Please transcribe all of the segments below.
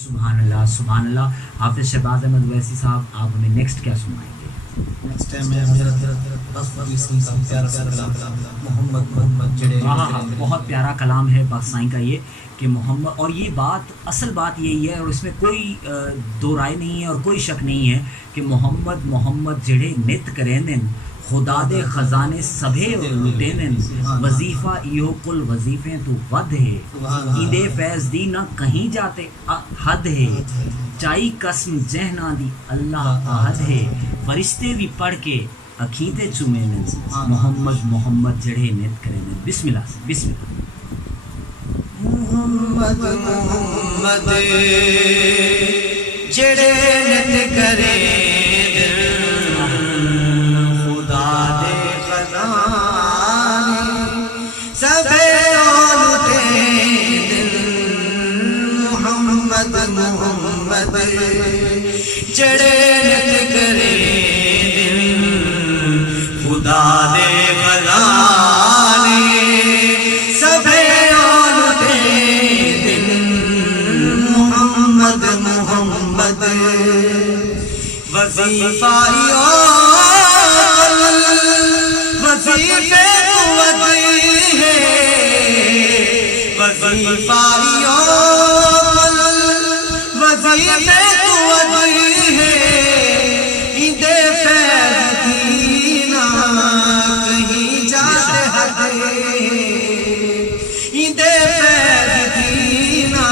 सुभान अल्लाह। हाफिज शहबाज अहमद वैसी साहब, आप हमें नेक्स्ट क्या सुनाएंगे? नेक्स्ट टाइम मैं मोहम्मद बहुत प्यारा कलाम है पाकिस्तानी का ये कि मोहम्मद, और ये बात असल बात यही है और इसमें कोई दो राय नहीं है और कोई शक नहीं है कि मोहम्मद मोहम्मद जड़े नित करेंदे खुदा दे खजाने सभे लुटेंदे, वजीफा इहो कुल वजीफे तो वध है, इंदे फैज दी ना कहीं जाते हद है, चाई कसम जहना दी अल्लाह अहद है, फरिश्ते भी पढ़ के अखीते चुमे मोहम्मद मोहम्मद जड़े नित करेंदे। बिस्मिल्लाह से बिस्मिल्लाह। मोहम्मद मोहम्मद जड़े नित करे खुदा दे खजाने सबे लुटे दिल, मोहम्मद मोहम्मद जड़े नित करे खुदा दे खजाने सबे लुटे दिल, मोहम्मद मोहम्मद वजीफा वजीफे कुवत है, वजीफा वजीफे कुवत है, इंदे फैज दीना कहीं जाते हटे, इंदे फैज दीना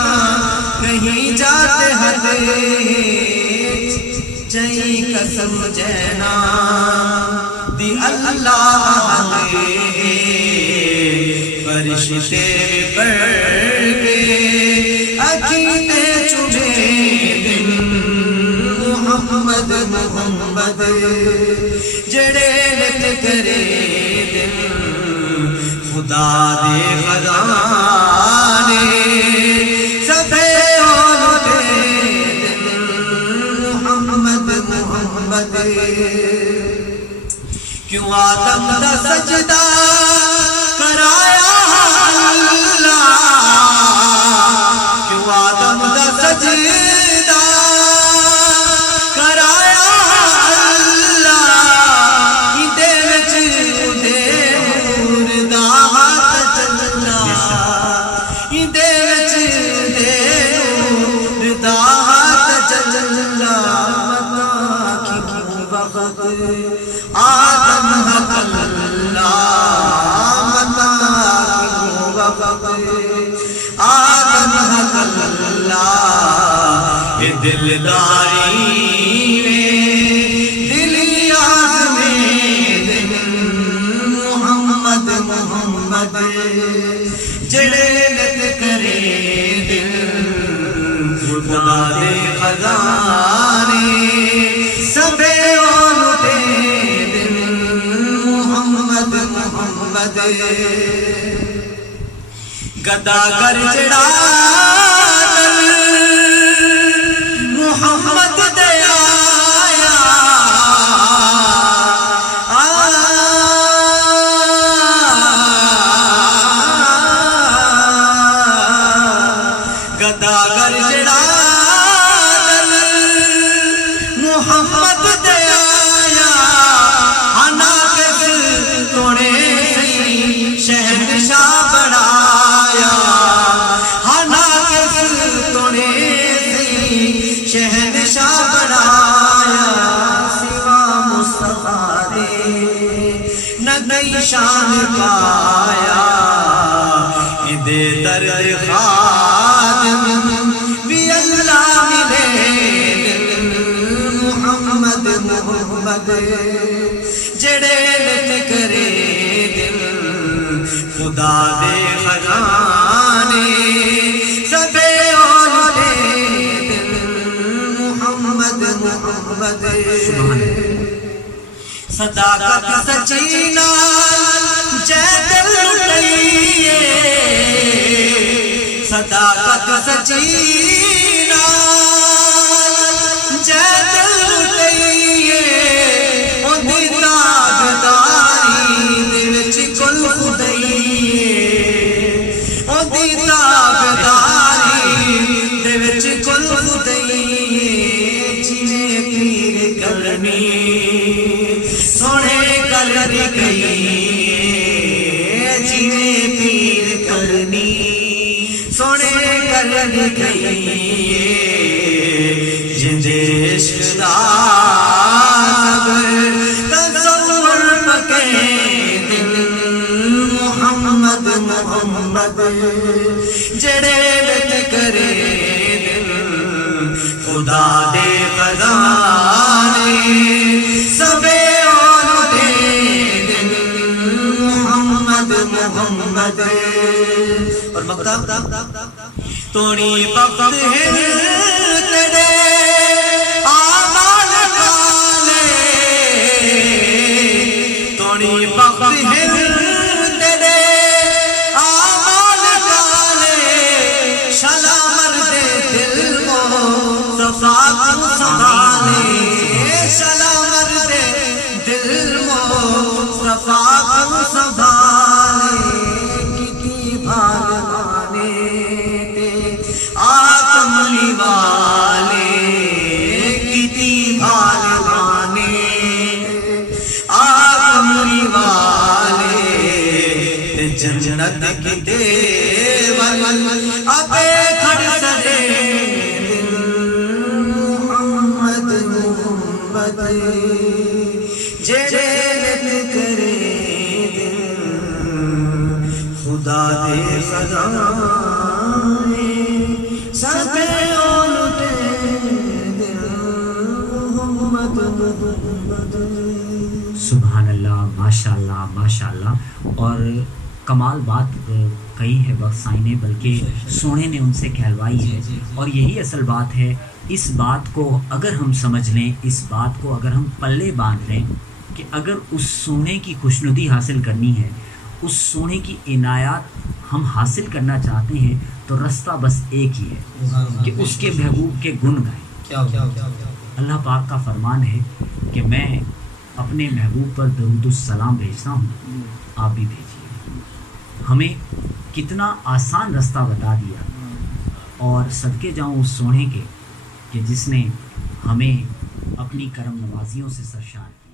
कहीं जाते हटे, जय कसम जैना दी अल्लाह है, फरिश्ते पढ़ के अकीते चुमे दिल, मोहम्मद मोहम्मद जड़े नित करे दिल, खुदा दे खजाने सबे लुटे दिल, मोहम्मद मोहम्मद क्यों आदम दा सजदा कराया अल्लाह, क्यों आदम दा सजदा कराया अल्लाह, इंदे विच उदे नूर दा हाथ चलना, इंदे विच उदे नूर दा हाथ चलना, मता की वक्त आदम हकल्ला, मता की वक्त आदम हकल्ला, ये दिलदारी दिल आज़मे दिल, मोहम्मद मोहम्मद जड़े नित करे दिल, खुदा दे खजाने सबे लुटे दिल, मोहम्मद मोहम्मद गदा कर चढ़ा मोहम्मद दे आया, गदा कर चढ़ा मोहम्मद दे आया, आना किस तोड़े शहंशाह बनाया, आना किस तोड़े शहंशाह बनाया, सिवा मुस्तफा दे न नई शान पाया, इदे दर्द खादिम भी अल्लाह मिले, मोहम्मद मोहम्मद जड़े नित करे दिल, खुदा दे खजाने सबे लुटे दिल, मोहम्मद मोहम्मद सदाकत सच्ची नाल जै दिल लुटाइए, सदाकत सच्ची नाल जै दिल लुटाइए, ओदी ताबदारी दे विच कुल खुदाइए, ओदी ताबदारी दे विच कुल دئیے جنہیں پیر کرنی سونے کر گئیے جنہیں پیر کرنی سونے کر گئیے جنہیں عشق تصور پکے دل محمد محمد جڑے بت کرے دل خدا دے خزانے سبے اور دے دل محمد محمد اور مقطع توڑی وقت ہے تیرے آمال کالے توڑی وقت ہے تیرے آمال کالے شلا مرد دل کو صفا کو سنبھالے شلا مرد دل کو صفا کو سنبھالے کتی بھاگانے آتمنی والے کتی بھاگانے آتمنی والے جنت کی دیوال ابے کھڑ سجے دل محمد محمد جڑے بت کرے دل خدا دے خزانے سبے اولٹے دل محمد محمد سبحان اللہ، ماشاء اللہ ماشاء اللہ. اور کمال بات کہی ہے بخشائی نے، بلکہ سونے نے ان سے کہلوائی ہے. اور یہی اصل بات ہے. اس بات کو اگر ہم سمجھ لیں، اس بات کو اگر ہم پلے باندھ لیں کہ اگر اس سونے کی خوشنودی حاصل کرنی ہے، اس سونے کی عنایات ہم حاصل کرنا چاہتے ہیں، تو رستہ بس ایک ہی ہے کہ اس کے محبوب کے گن گائیں. اللہ پاک کا فرمان ہے کہ میں اپنے محبوب پر درود السلام بھیجتا ہوں، آپ بھی بھیجیے. ہمیں کتنا آسان رستہ بتا دیا. اور صدقے جاؤں اس سونے کے کہ جس نے ہمیں اپنی کرم نوازیوں سے سرشار کیا.